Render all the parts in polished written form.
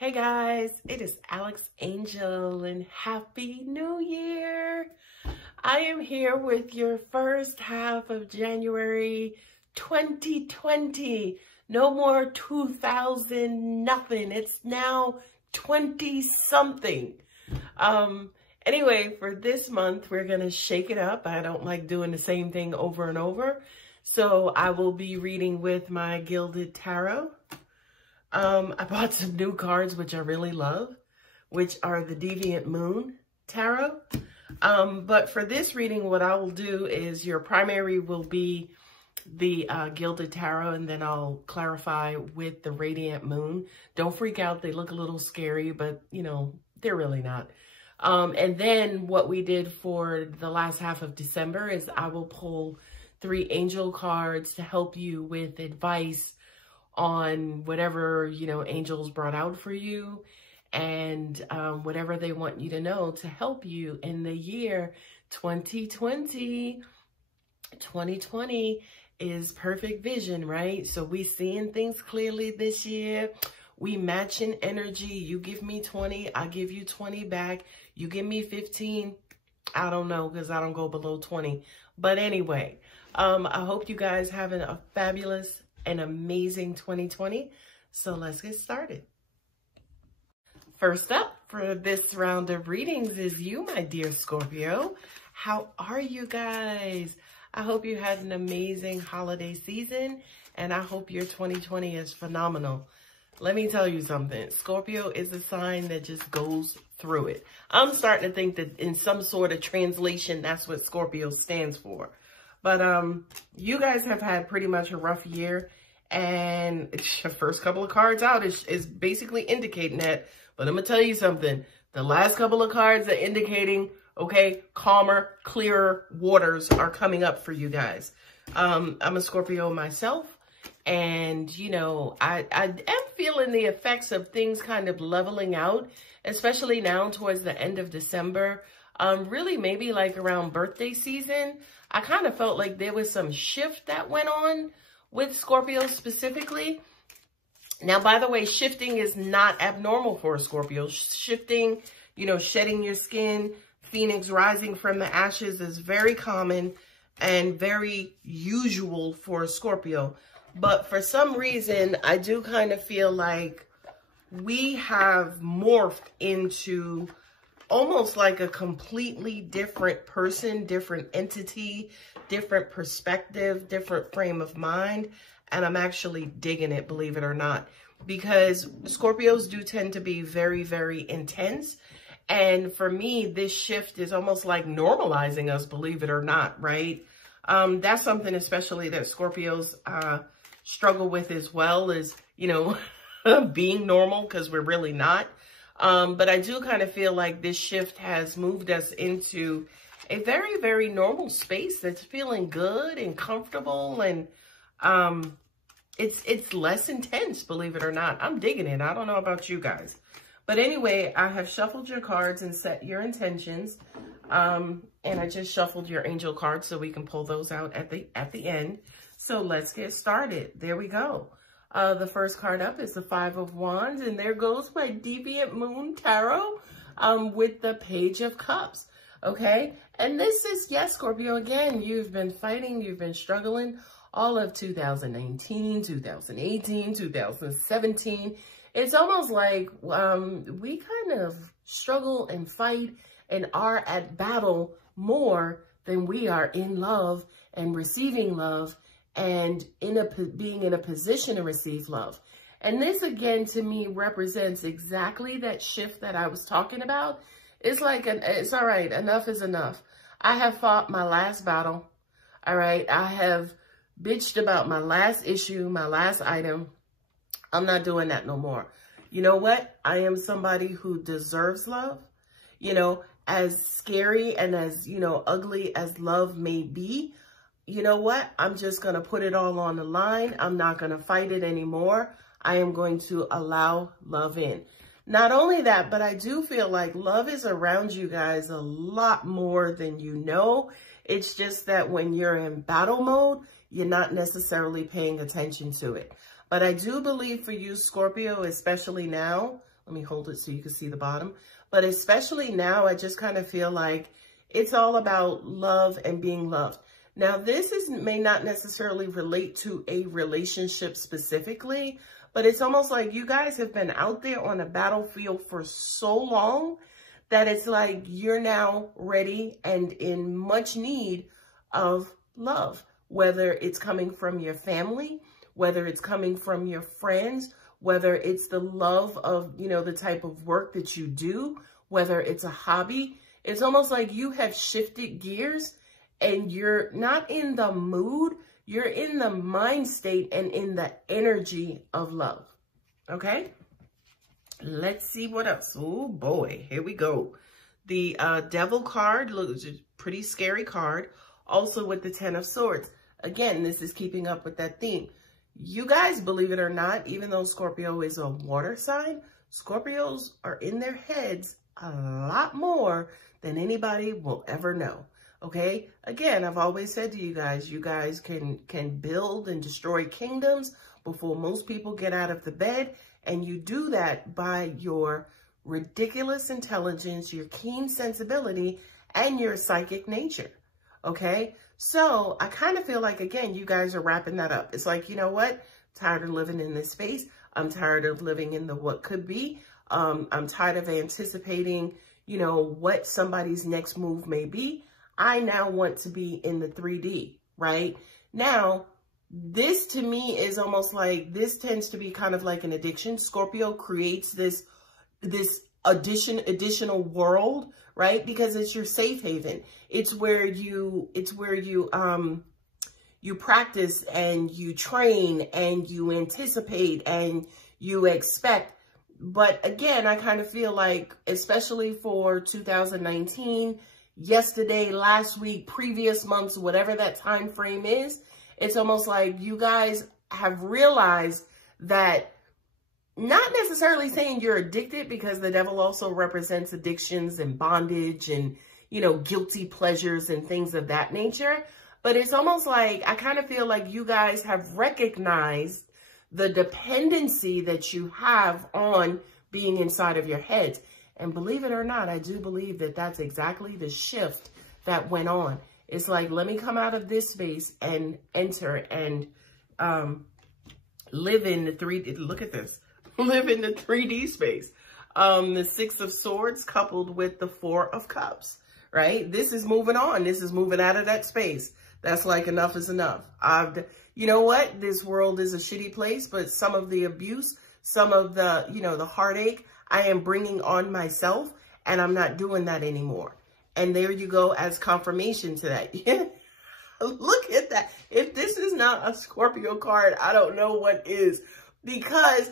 Hey guys, it is Alex Angel and Happy New Year. I am here with your first half of January 2020. No more 2000 nothing. It's now 20 something. Anyway, for this month, we're going to shake it up. I don't like doing the same thing over and over. So I will be reading with my Gilded Tarot. I bought some new cards, which I really love, which are the Deviant Moon Tarot. But for this reading, what I will do is your primary will be the Gilded Tarot, and then I'll clarify with the Radiant Moon. Don't freak out. They look a little scary, but, you know, they're really not. And then what we did for the last half of December is I will pull 3 angel cards to help you with advice on whatever, you know, angels brought out for you and whatever they want you to know to help you in the year 2020. 2020 is perfect vision, right? So we seeing things clearly this year. We matching energy. You give me 20, I give you 20 back. You give me 15. I don't know because I don't go below 20. But anyway, I hope you guys having a fabulous and amazing 2020. So let's get started. First up for this round of readings is you, my dear Scorpio. How are you guys? I hope you had an amazing holiday season, and I hope your 2020 is phenomenal. Let me tell you something. Scorpio is a sign that just goes through it. I'm starting to think that in some sort of translation, that's what Scorpio stands for. But you guys have had pretty much a rough year, and the first couple of cards out is basically indicating that. But I'm going to tell you something. The last couple of cards are indicating, okay, calmer, clearer waters are coming up for you guys. I'm a Scorpio myself, and, you know, I am feeling the effects of things kind of leveling out, especially now towards the end of December. Really maybe like around birthday season. I kind of felt like there was some shift that went on with Scorpio specifically. Now, by the way, shifting is not abnormal for a Scorpio. Shifting, you know, shedding your skin, phoenix rising from the ashes is very common and very usual for a Scorpio. But for some reason, I do kind of feel like we have morphed into almost like a completely different person, different entity, different perspective, different frame of mind. And I'm actually digging it, believe it or not, because Scorpios do tend to be very, very intense. And for me, this shift is almost like normalizing us, believe it or not, right? That's something especially that Scorpios struggle with as well, is, you know, being normal, because we're really not. But I do kind of feel like this shift has moved us into a very, very normal space that's feeling good and comfortable, and it's less intense, believe it or not. I'm digging it. I don't know about you guys. But anyway, I have shuffled your cards and set your intentions. And I just shuffled your angel cards so we can pull those out at the end. So let's get started. There we go. The first card up is the 5 of Wands, and there goes my Deviant Moon Tarot with the Page of Cups, okay? And this is, yes, Scorpio, again, you've been fighting, you've been struggling all of 2019, 2018, 2017. It's almost like we kind of struggle and fight and are at battle more than we are in love and receiving love and being in a position to receive love. And this, again, to me, represents exactly that shift that I was talking about. It's like, it's all right, enough is enough. I have fought my last battle, all right? I have bitched about my last issue, my last item. I'm not doing that no more. You know what? I am somebody who deserves love. You know, as scary and as, you know, ugly as love may be, you know what? I'm just going to put it all on the line. I'm not going to fight it anymore. I am going to allow love in. Not only that, but I do feel like love is around you guys a lot more than you know. It's just that when you're in battle mode, you're not necessarily paying attention to it. But I do believe for you, Scorpio, especially now, Let me hold it so you can see the bottom. But especially now, I just kind of feel like it's all about love and being loved. Now, this may not necessarily relate to a relationship specifically, but it's almost like you guys have been out there on a battlefield for so long that it's like you're now ready and in much need of love, whether it's coming from your family, whether it's coming from your friends, whether it's the love of, you know, the type of work that you do, whether it's a hobby. It's almost like you have shifted gears and you're not in the mood, you're in the mind state and in the energy of love. Okay? Let's see what else. Oh boy, here we go. The Devil card looks a pretty scary card. Also with the Ten of Swords. Again, this is keeping up with that theme. You guys, believe it or not, even though Scorpio is a water sign, Scorpios are in their heads a lot more than anybody will ever know. Okay? Again, I've always said to you guys can build and destroy kingdoms before most people get out of the bed. And you do that by your ridiculous intelligence, your keen sensibility, and your psychic nature. Okay? So I kind of feel like, again, you guys are wrapping that up. It's like, you know what? Tired of living in this space. I'm tired of living in the what could be. I'm tired of anticipating, you know, what somebody's next move may be. I now want to be in the 3D, right? Now, this to me is almost like, this tends to be kind of like an addiction. Scorpio creates this additional world, right? Because it's your safe haven. It's where you practice and you train and you anticipate and you expect. But again, I kind of feel like, especially for 2019, yesterday, last week, previous months, whatever that time frame is, it's almost like you guys have realized that, not necessarily saying you're addicted, because the devil also represents addictions and bondage and, you know, guilty pleasures and things of that nature. But it's almost like, I kind of feel like you guys have recognized the dependency that you have on being inside of your heads. And believe it or not, I do believe that that's exactly the shift that went on. It's like, let me come out of this space and enter and live in the 3D. Look at this. Live in the 3D space. The Six of Swords coupled with the Four of Cups, right? This is moving on. This is moving out of that space. That's like, enough is enough. You know what? This world is a shitty place, but some of the abuse, some of the, you know, the heartache, I am bringing on myself, and I'm not doing that anymore. And there you go as confirmation to that. Yeah. Look at that. If this is not a Scorpio card, I don't know what is. Because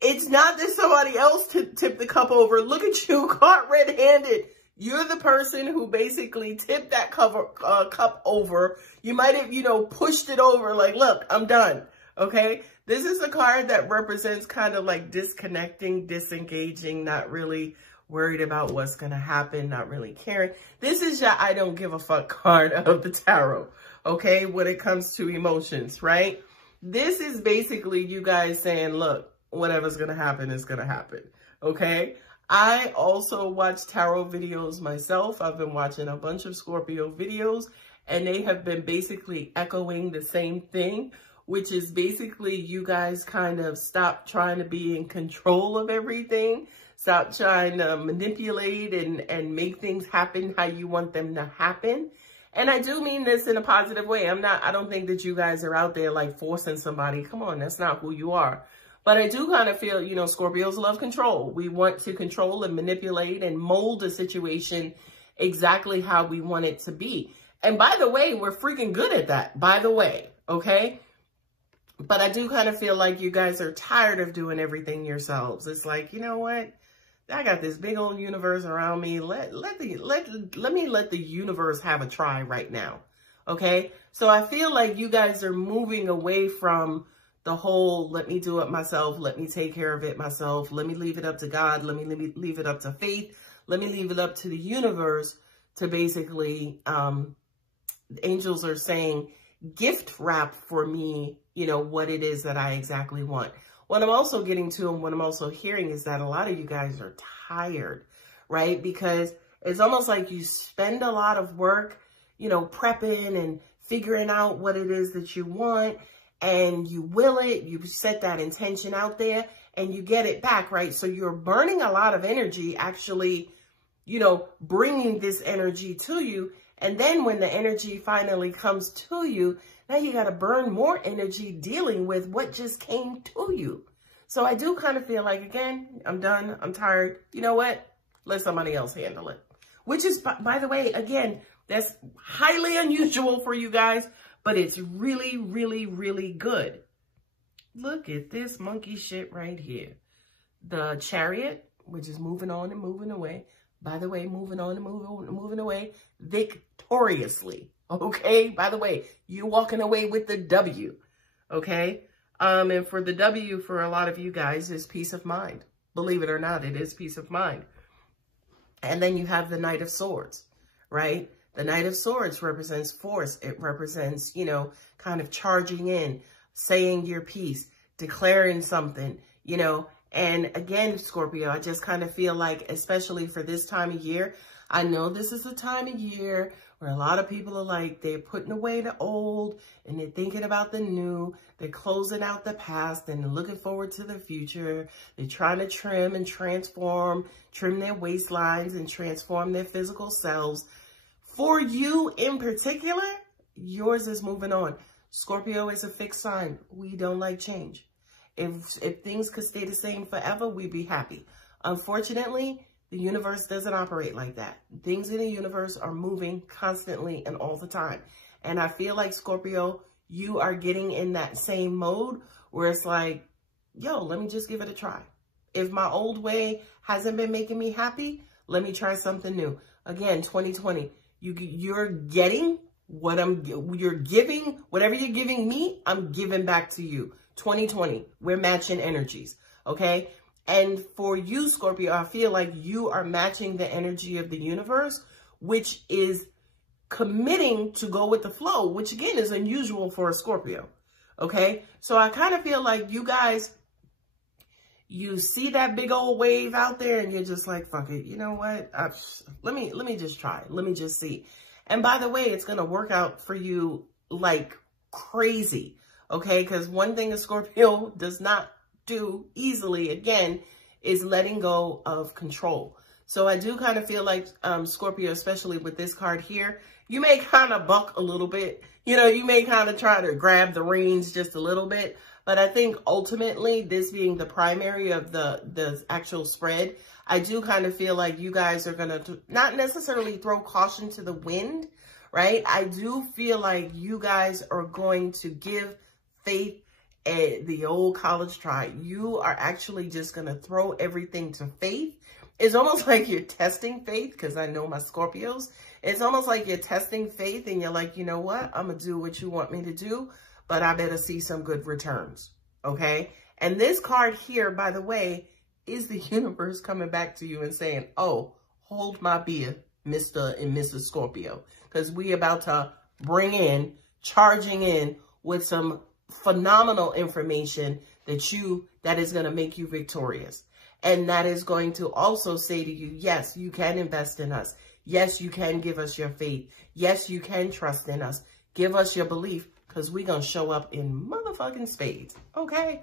it's not that somebody else tipped the cup over. Look at you, caught red-handed. You're the person who basically tipped that cup over. You might have, you know, pushed it over like, look, I'm done. Okay? This is a card that represents kind of like disconnecting, disengaging, not really worried about what's going to happen, not really caring. This is your I don't give a fuck card of the tarot. Okay? When it comes to emotions, right? This is basically you guys saying, look, whatever's going to happen is going to happen. Okay? I also watch tarot videos myself. I've been watching a bunch of Scorpio videos, and they have been basically echoing the same thing, which is basically you guys kind of stop trying to be in control of everything. Stop trying to manipulate and make things happen how you want them to happen. And I do mean this in a positive way. I don't think that you guys are out there like forcing somebody. Come on, that's not who you are. But I do kind of feel, you know, Scorpios love control. We want to control and manipulate and mold a situation exactly how we want it to be. And by the way, we're freaking good at that, by the way, okay? But I do kind of feel like you guys are tired of doing everything yourselves. It's like, you know what? I got this big old universe around me. Let me let the universe have a try right now, okay? So I feel like you guys are moving away from the whole, let me do it myself, let me take care of it myself, let me leave it up to God, let me leave it up to faith, let me leave it up to the universe to basically, angels are saying, gift wrap for me, you know, what it is that I exactly want. what I'm also getting to and what I'm also hearing is that a lot of you guys are tired, right? Because it's almost like you spend a lot of work, you know, prepping and figuring out what it is that you want, and you will it, you set that intention out there and you get it back, right? So you're burning a lot of energy actually, you know, bringing this energy to you. And then when the energy finally comes to you, now you got to burn more energy dealing with what just came to you. So I do kind of feel like, again, I'm done. I'm tired. You know what? Let somebody else handle it. Which is, by the way, again, that's highly unusual for you guys, but it's really, really, really good. Look at this monkey shit right here. The Chariot, which is moving on and moving away. By the way, moving on and moving away victoriously. Okay? By the way, you walking away with the W. Okay? And for the W, for a lot of you guys, is peace of mind. Believe it or not, it is peace of mind. And then you have the Knight of Swords, right? The Knight of Swords represents force. It represents, you know, kind of charging in, saying your piece, declaring something, you know. And again, Scorpio, I just kind of feel like, especially for this time of year, I know this is a time of year where a lot of people are like, they're putting away the old and they're thinking about the new. They're closing out the past and they're looking forward to the future. They're trying to trim and transform, trim their waistlines and transform their physical selves. For you in particular, yours is moving on. Scorpio is a fixed sign. We don't like change. If things could stay the same forever, we'd be happy. Unfortunately, the universe doesn't operate like that. Things in the universe are moving constantly and all the time. And I feel like, Scorpio, you are getting in that same mode where it's like, yo, let me just give it a try. If my old way hasn't been making me happy, let me try something new. Again, 2020, you're getting what you're giving, whatever you're giving me, I'm giving back to you. 2020, we're matching energies, okay? And for you, Scorpio, I feel like you are matching the energy of the universe, which is committing to go with the flow, which again is unusual for a Scorpio, okay? So I kind of feel like you guys, you see that big old wave out there and you're just like, fuck it, you know what? Let me just try. Let me just see. And by the way, it's going to work out for you like crazy, okay? Because one thing a Scorpio does not do easily, again, is letting go of control. So I do kind of feel like, Scorpio, especially with this card here, you may kind of buck a little bit. You know, you may kind of try to grab the reins just a little bit. But I think ultimately, this being the primary of the actual spread, I do kind of feel like you guys are going to not necessarily throw caution to the wind, right? I do feel like you guys are going to give faith the old college try. You are actually just going to throw everything to faith. It's almost like you're testing faith, because I know my Scorpios. It's almost like you're testing faith and you're like, you know what? I'm going to do what you want me to do, but I better see some good returns, okay? And this card here, by the way, is the universe coming back to you and saying, oh, hold my beer, Mr. and Mrs. Scorpio, because we about to bring in, charging in with some phenomenal information that is going to make you victorious. And that is going to also say to you, yes, you can invest in us. Yes, you can give us your faith. Yes, you can trust in us. Give us your belief, because we're going to show up in motherfucking spades. Okay?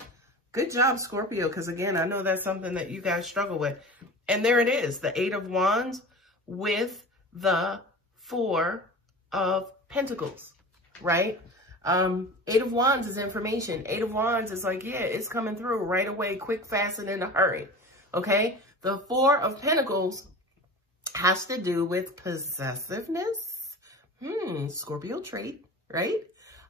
Good job, Scorpio, because again, I know that's something that you guys struggle with. And there it is, the 8 of Wands with the 4 of Pentacles, right? 8 of Wands is information. 8 of Wands is like, yeah, it's coming through right away, quick, fast, and in a hurry. Okay? The 4 of Pentacles has to do with possessiveness. Scorpio trait, right?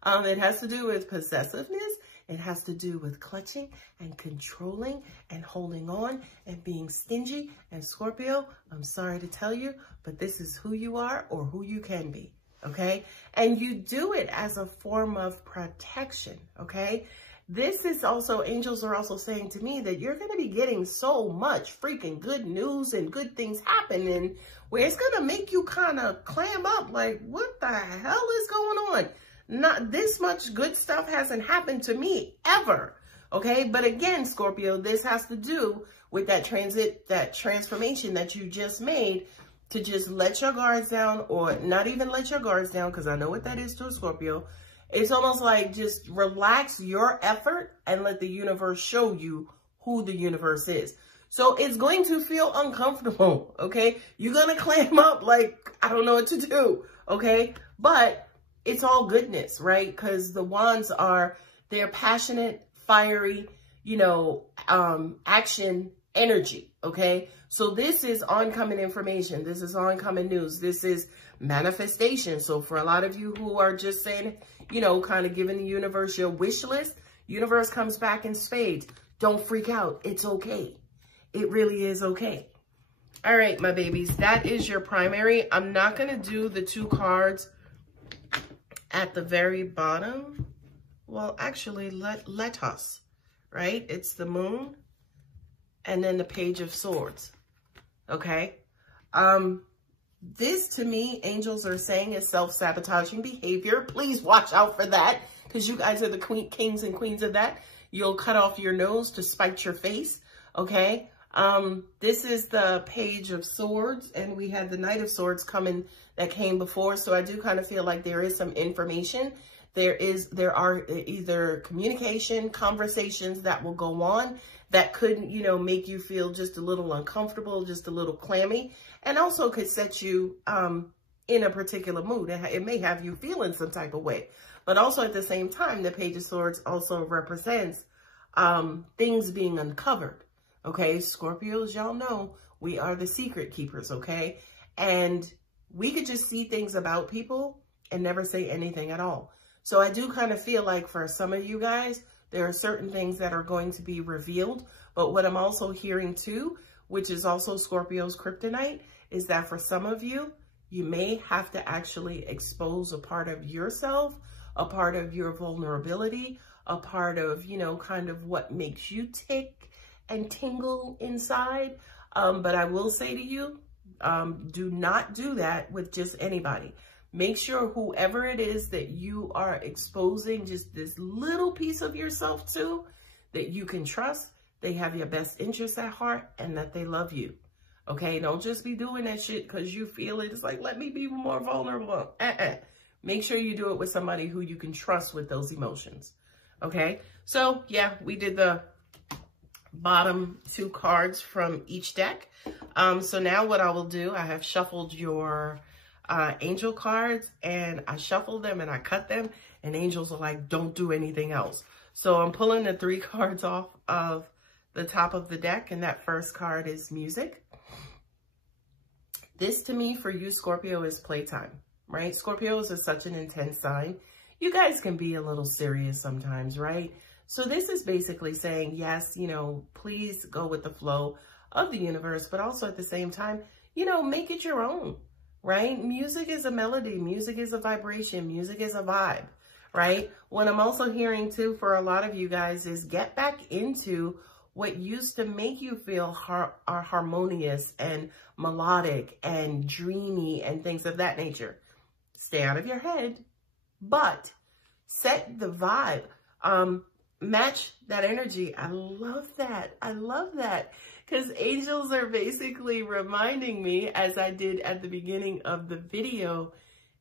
It has to do with possessiveness. It has to do with clutching and controlling and holding on and being stingy. And Scorpio, I'm sorry to tell you, but this is who you are or who you can be. Okay? And you do it as a form of protection. Okay? This is also, angels are also saying to me that you're going to be getting so much freaking good news and good things happening where it's going to make you kind of clam up like, what the hell is going on? Not this much good stuff hasn't happened to me ever. Okay, but again, Scorpio, this has to do with that transformation that you just made, to just let your guards down, or not even let your guards down, because I know what that is to a Scorpio. It's almost like just relax your effort and let the universe show you who the universe is. So it's going to feel uncomfortable, okay? You're going to clam up like, I don't know what to do, okay? But it's all goodness, right? Because the wands they're passionate, fiery, you know, action, energy, okay? So this is oncoming information. This is oncoming news. This is manifestation. So for a lot of you who are just saying, you know, kind of giving the universe your wish list, universe comes back in spades. Don't freak out. It's okay. It really is okay. All right, my babies, that is your primary. I'm not going to do the 2 cards at the very bottom. Well, actually, let us, right? It's the moon and then the Page of Swords, okay? This, to me, angels are saying, is self-sabotaging behavior. Please watch out for that, because you guys are the kings and queens of that. You'll cut off your nose to spite your face, okay? This is the Page of Swords, and we had the Knight of Swords coming that came before. So I do kind of feel like there is some information. There are either communication, conversations that will go on that could, you know, make you feel just a little uncomfortable, just a little clammy, and also could set you in a particular mood. It may have you feeling some type of way. But also at the same time, the Page of Swords also represents things being uncovered. Okay, Scorpios, y'all know we are the secret keepers, okay? And we could just see things about people and never say anything at all. So I do kind of feel like for some of you guys, there are certain things that are going to be revealed. But what I'm also hearing too, which is also Scorpio's kryptonite, is that for some of you, you may have to actually expose a part of yourself, a part of your vulnerability, a part of, you know, kind of what makes you tick and tingle inside. But I will say to you, do not do that with just anybody. Make sure whoever it is that you are exposing just this little piece of yourself to, that you can trust, they have your best interests at heart, and that they love you. Okay, don't just be doing that shit because you feel it. It's like, let me be more vulnerable. Make sure you do it with somebody who you can trust with those emotions. Okay, so yeah, we did the bottom 2 cards from each deck. So now what I will do, I have shuffled your angel cards, and I shuffle them and I cut them, and angels are like, don't do anything else. So I'm pulling the 3 cards off of the top of the deck, and that first card is music. This to me, for you Scorpio, is playtime, right? Scorpios are such an intense sign. You guys can be a little serious sometimes, right? So this is basically saying, yes, you know, please go with the flow of the universe, but also at the same time, you know, make it your own. Right? Music is a melody. Music is a vibration. Music is a vibe, right? What I'm also hearing too for a lot of you guys is get back into what used to make you feel harmonious and melodic and dreamy and things of that nature. Stay out of your head, but set the vibe. Match that energy. I love that. I love that. Because angels are basically reminding me, as I did at the beginning of the video,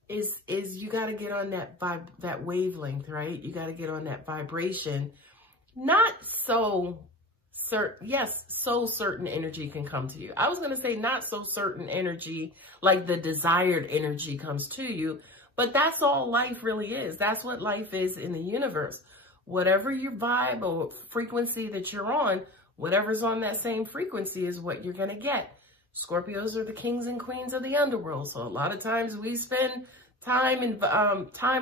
is you got to get on that wavelength, right? You got to get on that vibration. Not so certain, yes, so certain energy can come to you. I was going to say not so certain energy, like the desired energy comes to you, but that's all life really is. That's what life is in the universe. Whatever your vibe or frequency that you're on, whatever's on that same frequency is what you're going to get. Scorpios are the kings and queens of the underworld. So a lot of times we spend time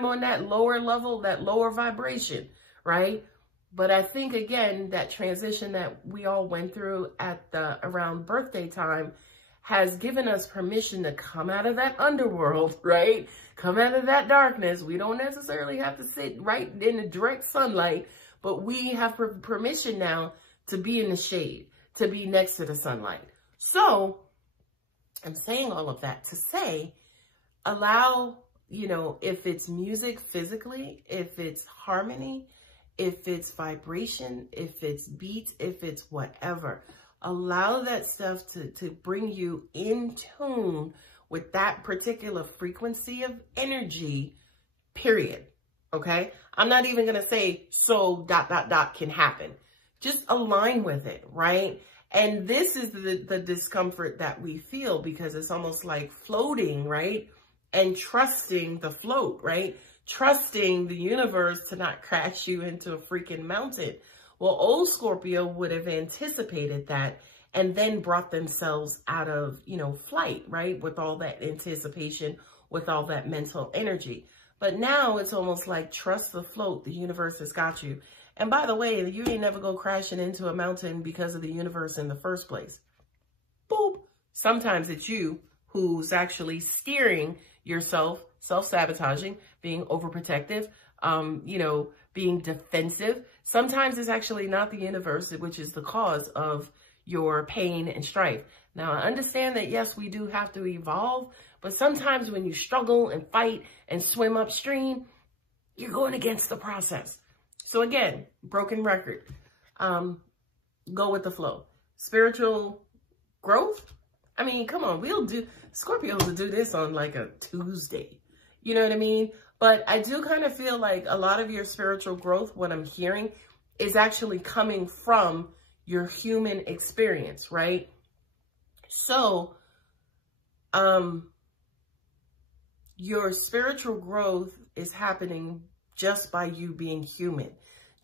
on that lower level, that lower vibration, right? But I think, again, that transition that we all went through at around birthday time has given us permission to come out of that underworld, right? Come out of that darkness. We don't necessarily have to sit right in the direct sunlight, but we have permission now to be in the shade, to be next to the sunlight. So I'm saying all of that to say, allow, you know, if it's music physically, if it's harmony, if it's vibration, if it's beats, if it's whatever. Allow that stuff to bring you in tune with that particular frequency of energy, period. Okay? I'm not even going to say so ... can happen. Just align with it, right? And this is the discomfort that we feel, because it's almost like floating, right? And trusting the float, right? Trusting the universe to not crash you into a freaking mountain. Well, old Scorpio would have anticipated that and then brought themselves out of, you know, flight, right? With all that anticipation, with all that mental energy. But now it's almost like trust the float. The universe has got you. And by the way, you ain't never go crashing into a mountain because of the universe in the first place. Boop. Sometimes it's you who's actually steering yourself, self-sabotaging, being overprotective, you know, being defensive. Sometimes it's actually not the universe, which is the cause of your pain and strife. Now, I understand that, yes, we do have to evolve, but sometimes when you struggle and fight and swim upstream, you're going against the process. So again, broken record, go with the flow. Spiritual growth, I mean, come on, Scorpios will do this on like a Tuesday. You know what I mean? But I do kind of feel like a lot of your spiritual growth, what I'm hearing, is actually coming from your human experience, right? So, your spiritual growth is happening just by you being human,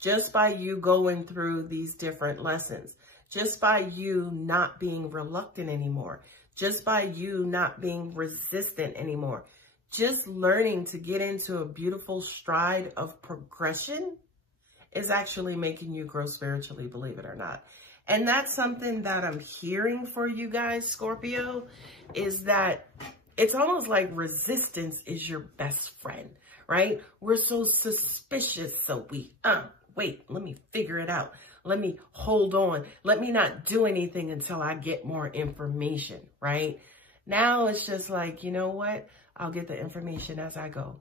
just by you going through these different lessons, just by you not being reluctant anymore, just by you not being resistant anymore, just learning to get into a beautiful stride of progression is actually making you grow spiritually, believe it or not. And that's something that I'm hearing for you guys, Scorpio, is that it's almost like resistance is your best friend, right? We're so suspicious. So wait, let me figure it out. Let me hold on. Let me not do anything until I get more information, right? Now it's just like, you know what? I'll get the information as I go.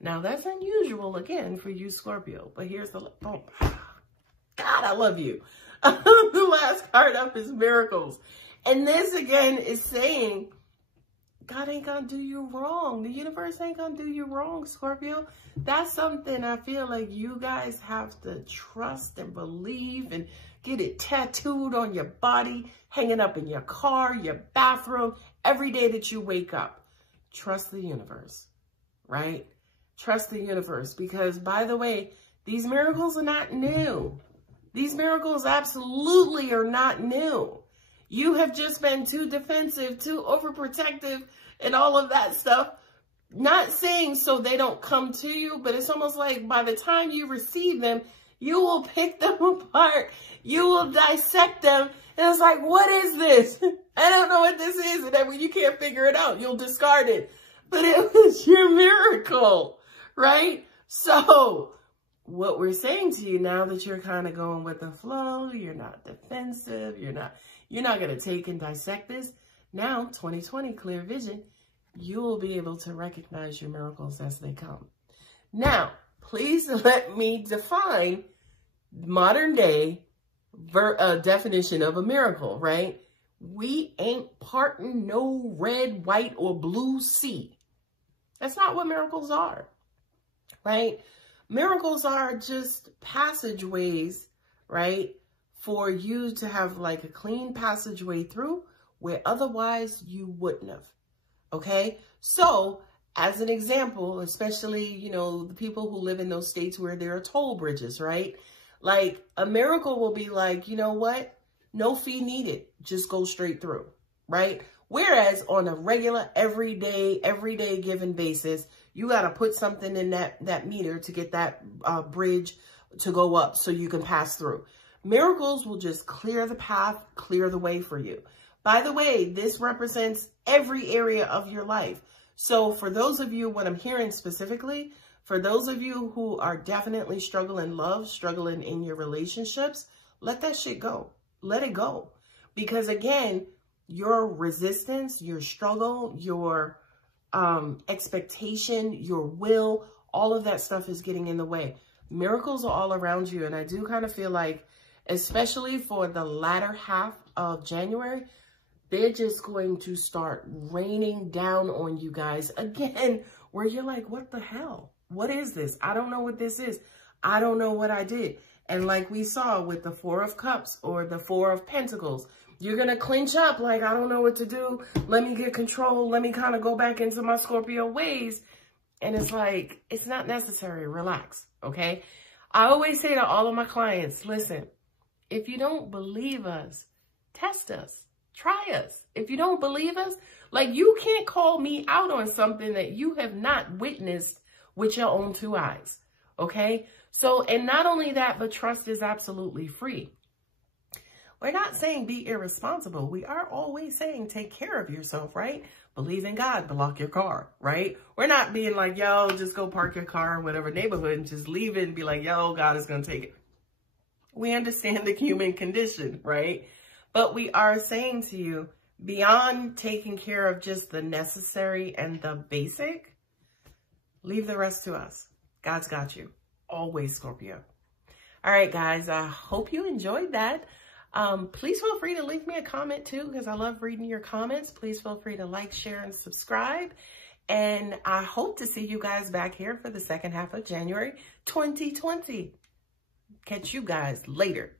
Now that's unusual again for you, Scorpio, but here's the, oh, God, I love you. The last card up is miracles. And this again is saying, God ain't gonna do you wrong. The universe ain't gonna do you wrong, Scorpio. That's something I feel like you guys have to trust and believe and get it tattooed on your body, hanging up in your car, your bathroom, every day that you wake up. Trust the universe, right? Trust the universe, because by the way, these miracles are not new. These miracles absolutely are not new. You have just been too defensive, too overprotective, and all of that stuff. Not saying so they don't come to you, but it's almost like by the time you receive them, you will pick them apart. You will dissect them. And it's like, what is this? I don't know what this is. And then when you can't figure it out, you'll discard it. But it was your miracle, right? So what we're saying to you now that you're kind of going with the flow, you're not defensive, you're not going to take and dissect this. Now, 2020, clear vision, you will be able to recognize your miracles as they come. Now, please let me define modern day definition of a miracle, right? We ain't parting no red, white, or blue sea. That's not what miracles are, right? Miracles are just passageways, right? For you to have like a clean passageway through where otherwise you wouldn't have. Okay. So as an example, especially, you know, the people who live in those states where there are toll bridges, right? Like a miracle will be like, you know what? No fee needed. Just go straight through, right? Whereas on a regular, everyday given basis, you got to put something in that meter to get that bridge to go up so you can pass through. Miracles will just clear the path, clear the way for you. By the way, this represents every area of your life. So for those of you, what I'm hearing specifically, for those of you who are definitely struggling in love, struggling in your relationships, let that shit go. Let it go. Because again, your resistance, your struggle, your expectation, your will, all of that stuff is getting in the way. Miracles are all around you. And I do kind of feel like, especially for the latter half of January, they're just going to start raining down on you guys again, where you're like, what the hell? What is this? I don't know what this is. I don't know what I did. And like we saw with the Four of Cups or the Four of Pentacles, you're going to clinch up like, I don't know what to do. Let me get control. Let me kind of go back into my Scorpio ways. And it's like, it's not necessary. Relax. Okay. I always say to all of my clients, listen, if you don't believe us, test us. Try us. If you don't believe us, like, you can't call me out on something that you have not witnessed with your own two eyes. Okay. So, and not only that, but trust is absolutely free. We're not saying be irresponsible. We are always saying take care of yourself, right? Believe in God, block your car, right? We're not being like, yo, just go park your car in whatever neighborhood and just leave it and be like, yo, God is going to take it. We understand the human condition, right? But we are saying to you, beyond taking care of just the necessary and the basic, leave the rest to us. God's got you. Always, Scorpio. All right, guys, I hope you enjoyed that. Please feel free to leave me a comment too, because I love reading your comments. Please feel free to like, share, and subscribe. And I hope to see you guys back here for the second half of January 2020. Catch you guys later.